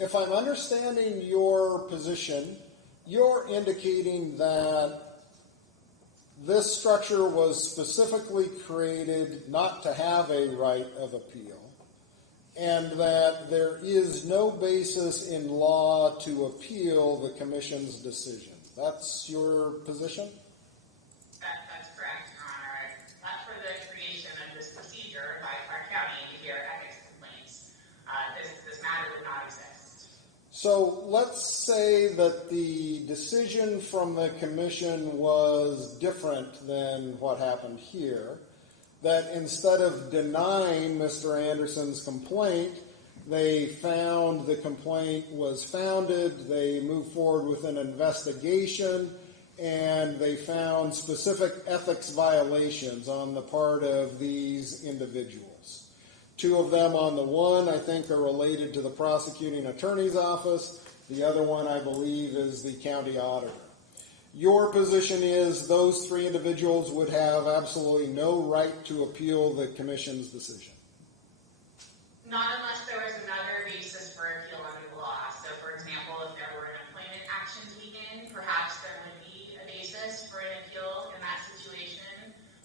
if I'm understanding your position, you're indicating that this structure was specifically created not to have a right of appeal, and that there is no basis in law to appeal the Commission's decision. That's your position? That's correct, Your Honor. Not for the creation of this procedure by Clark County to hear ethics complaints. This matter would not exist. So let's say that the decision from the Commission was different than what happened here, that instead of denying Mr. Anderson's complaint, they found the complaint was founded, they moved forward with an investigation, and they found specific ethics violations on the part of these individuals. Two of them on the one, I think, are related to the prosecuting attorney's office. The other one, I believe, is the county auditor. Your position is those three individuals would have absolutely no right to appeal the Commission's decision. Not unless there was another basis for appeal under the law. So, for example, if there were an employment actions weekend, perhaps there would be a basis for an appeal in that situation.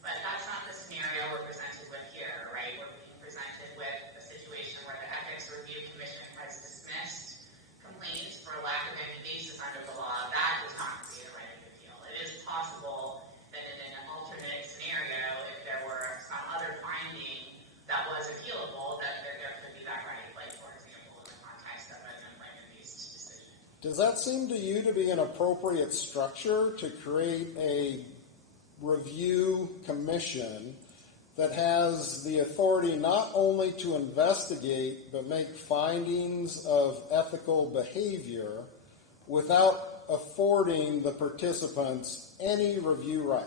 But that's not the scenario we're presented with here, right? We're being presented with a situation where the Ethics Review Commission has dismissed complaints for lack of any basis under the law. That does not create a right of appeal. It is possible that in an alternate scenario, if there were some other finding that was appealable, that there could be that right, like, for example, in the context of an employment-based decision. Does that seem to you to be an appropriate structure to create a review commission that has the authority not only to investigate but make findings of ethical behavior without affording the participants any review right?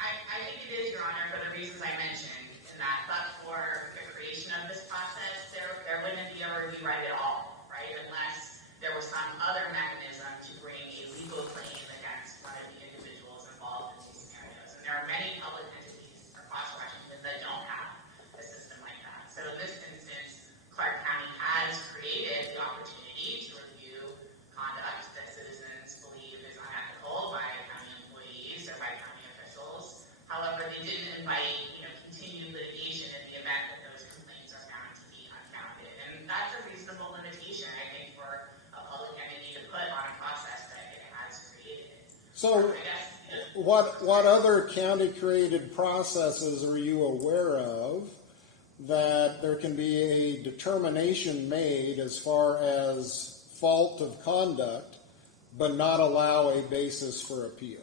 I think it is, Your Honor, for the reasons I mentioned, in that but for the creation of this process, there wouldn't be a review right at all, right, unless there was some other mechanism to bring a legal claim against one of the individuals involved in these scenarios. And there are many public entities across Washington that don't have a system like that. So in this instance, Clark County has created the opportunity to review conduct that citizens believe is unethical by county employees or by county officials. However, they didn't invite, continued litigation in the event that those complaints are found to be unfounded. And that's a reasonable limitation, I think, for a public entity to put on a process that it has created. So what other county-created processes are you aware of that there can be a determination made as far as fault of conduct but not allow a basis for appeal?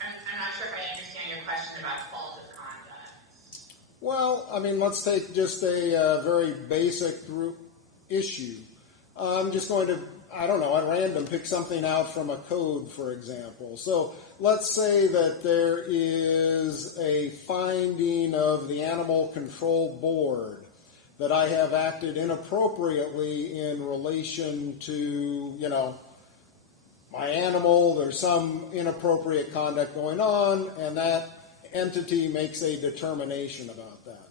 I'm not sure if I understand your question about fault of conduct. Well, I mean, let's take just a very basic issue. I'm just going to, at random, pick something out from a code, for example. So let's say that there is a finding of the Animal Control Board that I have acted inappropriately in relation to, my animal, there's some inappropriate conduct going on, and that entity makes a determination about that.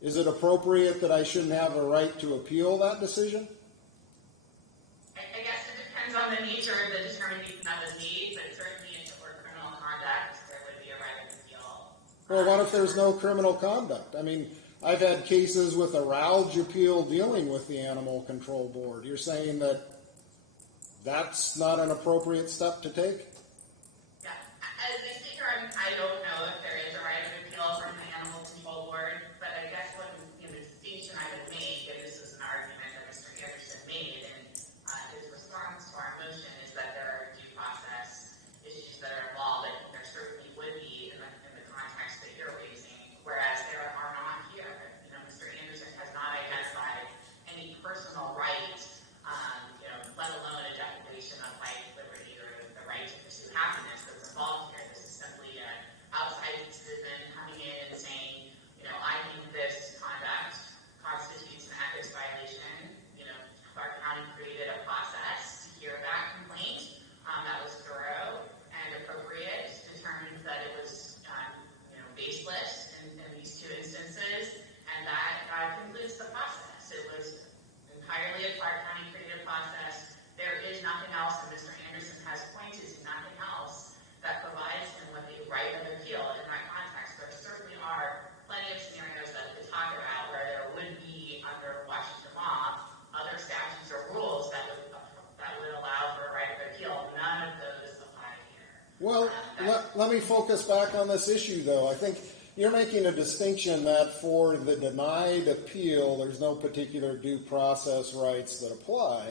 Is it appropriate that I shouldn't have a right to appeal that decision? I guess it depends on the nature of the determination that was made, but certainly if it were criminal conduct, there would be a right of appeal. Well, what if there's no criminal conduct? I mean, I've had cases with a Rouge appeal dealing with the Animal Control Board. You're saying that that's not an appropriate step to take? Yeah. As a speaker, I don't know if there is a right of appeal from the Animal Control Board, but I guess what the distinction I would make, and this is an argument that Mr. Anderson made in his response to our motion, is that there are due process issues that are involved. I think there certainly would be in the context that you're raising, whereas there are not here. Mr. Anderson has not identified any personal right, let alone a deprivation of life, liberty, or the right to pursue let me focus back on this issue, though. I think you're making a distinction that for the denied appeal, there's no particular due process rights that apply.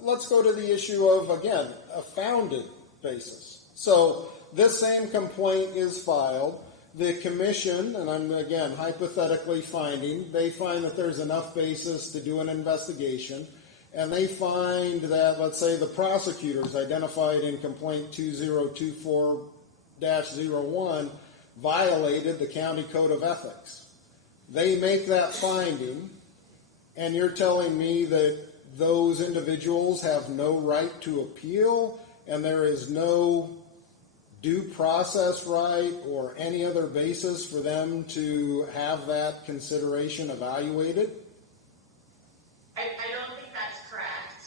Let's go to the issue of, again, a founded basis. So this same complaint is filed. The commission, and I'm, again, hypothetically finding, they find that there's enough basis to do an investigation, and they find that, let's say, the prosecutors identified in complaint 2024-01 violated the county code of ethics. They make that finding, and you're telling me that those individuals have no right to appeal, and there is no due process right or any other basis for them to have that consideration evaluated? I don't think that's correct,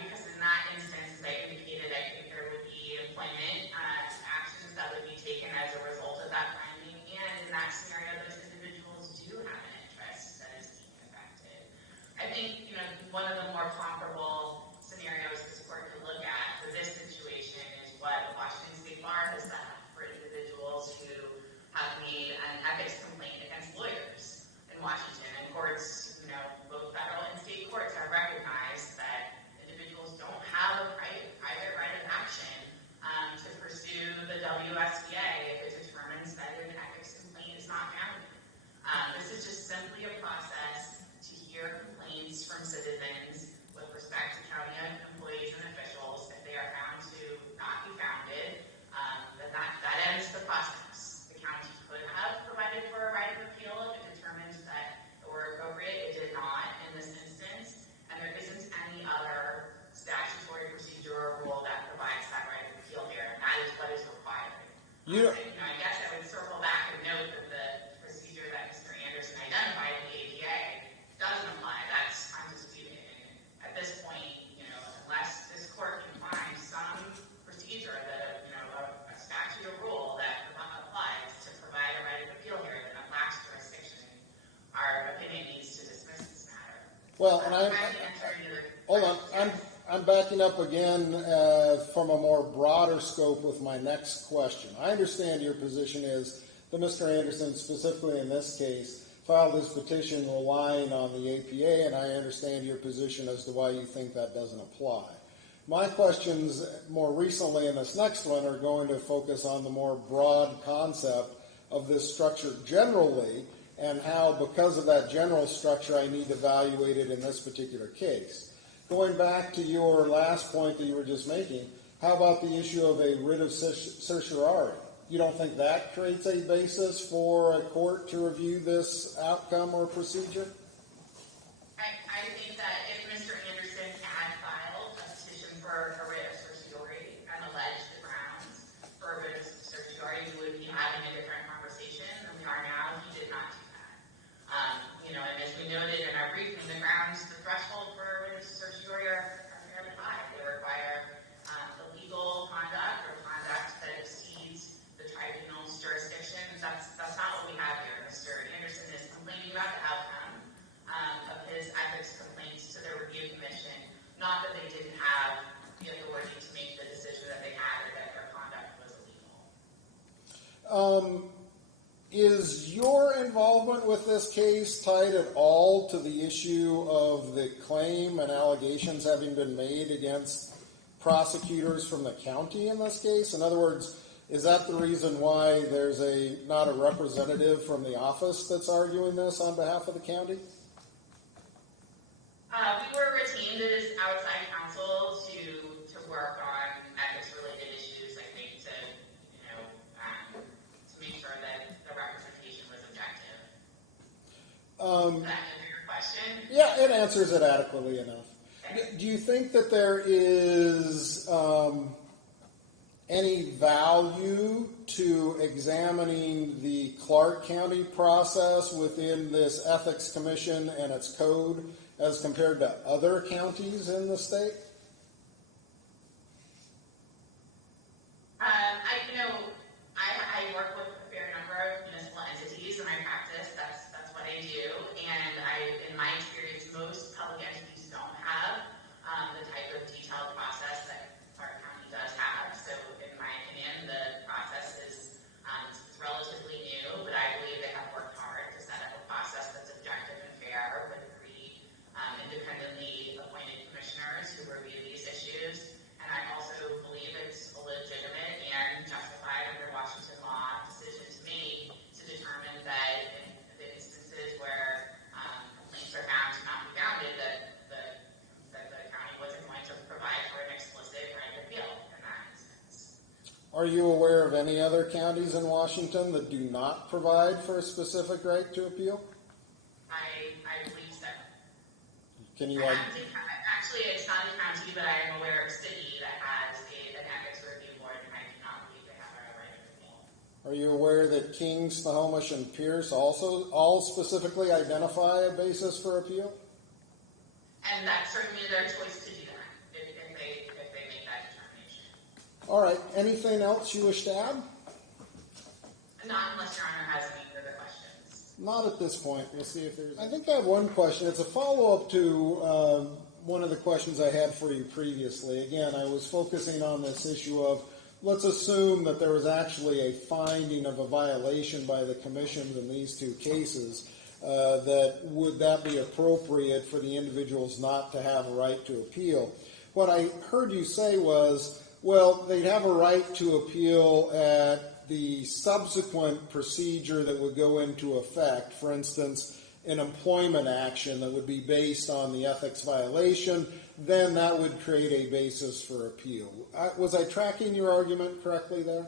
because in that instance, as I indicated, I think there would be employment actions that would be taken as a result of that finding, and in that scenario, those individuals do have an interest that is being affected. I think, one of the more comparable scenarios this court could look at for this situation is what Washington State Bar has set up for individuals who have made an ethics complaint against lawyers in Washington. And courts, both federal and state courts have recognized that individuals don't have a private right of action to pursue the WSBA if it determines that an ethics complaint is not founded. This is just simply a process to hear complaints from citizens with respect to county employees and officials if they are found to not be founded. That ends the process. The county could have provided for a right of appeal if it determines that it were appropriate. It did not in this instance, and there isn't any other statutory procedure or rule that provides that right of appeal here, and that is what is required. I guess I would circle back and note that the procedure that Mr. Anderson identified in the APA doesn't apply. That's undisputed. And at this point, unless this court can find some procedure that a statute or rule that applies to provide a right of appeal here that lacks jurisdiction, our opinion needs to dismiss this matter. Well, and I'm backing up again from a more broader scope with my next question. I understand your position is that Mr. Anderson, specifically in this case, filed his petition relying on the APA, and I understand your position as to why you think that doesn't apply. My questions more recently in this next one are going to focus on the more broad concept of this structure generally and how, because of that general structure, I need to evaluate it in this particular case. Going back to your last point that you were just making, how about the issue of a writ of certiorari? You don't think that creates a basis for a court to review this outcome or procedure? I think that if Mr. Anderson had filed a petition for a writ of certiorari and alleged the grounds for a writ of certiorari, we would be having a different conversation than we are now. He did not do that. And as we noted in our briefing, the grounds, the threshold for a writ of certiorari are fairly high. They require illegal conduct or conduct that exceeds the tribunal's jurisdiction. That's not what we have here. Mr. Anderson is complaining about the outcome of his ethics complaints to the review commission, not that they didn't have the authority to make the decision that they had or that their conduct was illegal. Is your involvement with this case tied at all to the issue of the claim and allegations having been made against prosecutors from the county in this case? In other words, is that the reason why there's not a representative from the office that's arguing this on behalf of the county? We were retained as outside counsel to work on ethics-related issues, I think, to make sure that the representation was objective. Does that answer your question? Yeah, it answers it adequately enough. Okay. Do you think that there is any value to examining the Clark County process within this ethics commission and its code as compared to other counties in the state? I work with a fair number of municipal entities in my practice. That's what I do. And in my experience, most public entities don't have the type of detailed process that Clark County does have. So in my opinion, the process is Are you aware of any other counties in Washington that do not provide for a specific right to appeal? I believe so. Can you actually, it's not a county, but I am aware of a city that has an ethics review board, and I do not believe they have a right to appeal. Are you aware that King, Snohomish, and Pierce also all specifically identify a basis for appeal? And that's certainly their choice to do that, if they make that determination. All right. Anything else you wish to add? Not unless Your Honor has any further questions. Not at this point. We'll see if there's... I think I have one question. It's a follow-up to one of the questions I had for you previously. Again, I was focusing on this issue of, let's assume that there was actually a finding of a violation by the commission in these two cases. Would that be appropriate for the individuals not to have a right to appeal? What I heard you say was, well, they'd have a right to appeal at the subsequent procedure that would go into effect. For instance, an employment action that would be based on the ethics violation, then that would create a basis for appeal. Was I tracking your argument correctly there?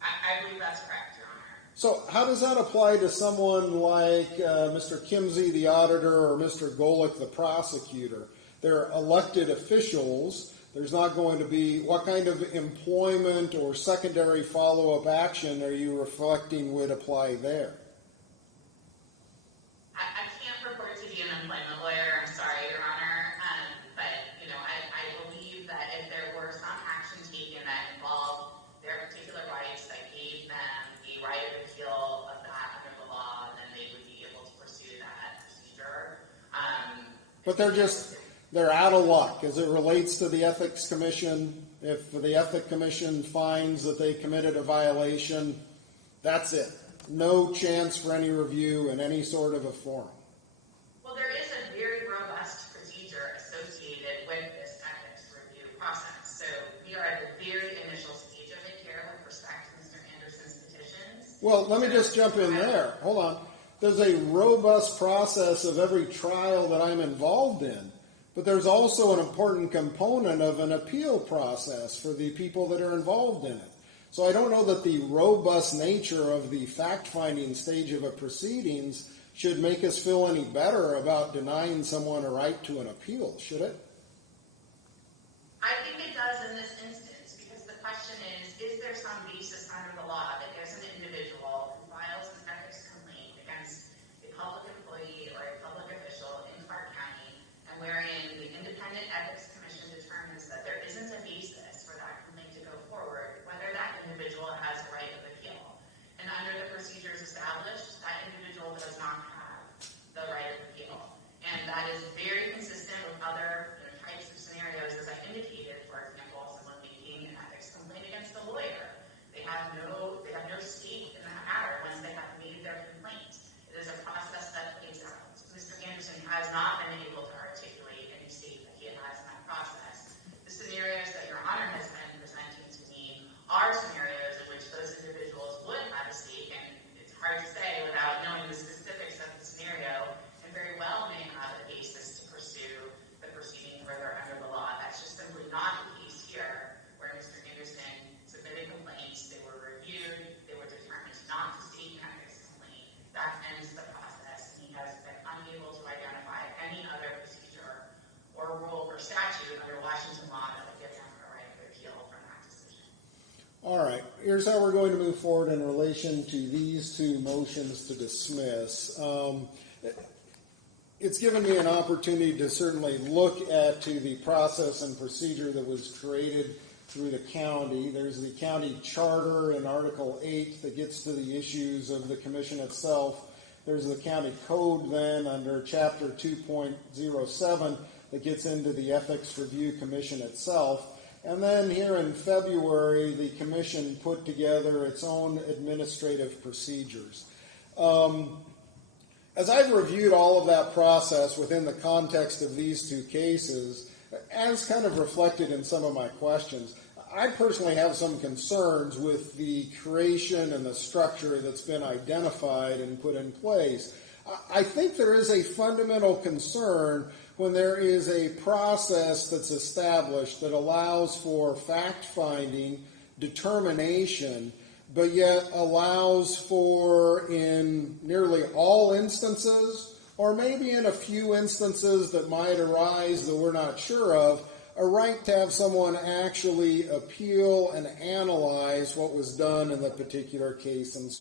I believe that's correct, Your Honor. So how does that apply to someone like Mr. Kimsey, the auditor, or Mr. Golik, the prosecutor? They're elected officials. There's not going to be, what kind of employment or secondary follow-up action are you reflecting would apply there? I can't purport to be an employment lawyer, I'm sorry, Your Honor, but I believe that if there were some action taken that involved their particular rights that gave them the right of appeal of that under the law, then they would be able to pursue that procedure. But they're out of luck as it relates to the Ethics Commission. If the Ethics Commission finds that they committed a violation, that's it. No chance for any review in any sort of a forum. Well, there is a very robust procedure associated with this ethics review process. So we are at the very initial stage of it here with respect to Mr. Anderson's petitions. Well, let me just jump in there. Hold on. There's a robust process of every trial that I'm involved in. But there's also an important component of an appeal process for the people that are involved in it. So I don't know that the robust nature of the fact-finding stage of a proceedings should make us feel any better about denying someone a right to an appeal, should it? I think it does in this instance, because the question is there some basis under the law that gives an individual who files an ethics complaint against a public employee or a public official in Clark County, and wherein the Independent Ethics Commission determines that there isn't a basis for that complaint to go forward, whether that individual has a right of appeal. And under the procedures established, that individual does not have the right of appeal. And that is very consistent with other types of scenarios, as I indicated. For example, someone making an ethics complaint against a lawyer. They have no stake in that matter once they have made their complaint. It is a process that plays out. Mr. Anderson has not been able to articulate any stake that he has in that process. The scenarios that Your Honor has been presenting to me are scenarios in which those individuals would have a stake, and it's hard to say without knowing the specifics of the scenario, and very well may have a basis to pursue the proceeding further under the law. That's just simply not the case here, where Mr. Anderson submitted complaints, they were reviewed, they were determined not to state an ethics complaint. That ends the process, and he has been unable to identify any other procedure or rule or statute under Washington law that would give him a right of appeal from that decision. All right. Here's how we're going to move forward in relation to these two motions to dismiss. It's given me an opportunity to certainly look at the process and procedure that was created through the county. There's the county charter in Article 8 that gets to the issues of the commission itself. There's the county code then under Chapter 2.07 that gets into the Ethics Review Commission itself. And then here in February, the commission put together its own administrative procedures. As I've reviewed all of that process within the context of these two cases, as kind of reflected in some of my questions, I personally have some concerns with the creation and the structure that's been identified and put in place. I think there is a fundamental concern when there is a process that's established that allows for fact-finding determination, but yet allows for, in nearly all instances, or maybe in a few instances that might arise that we're not sure of, a right to have someone actually appeal and analyze what was done in the particular case and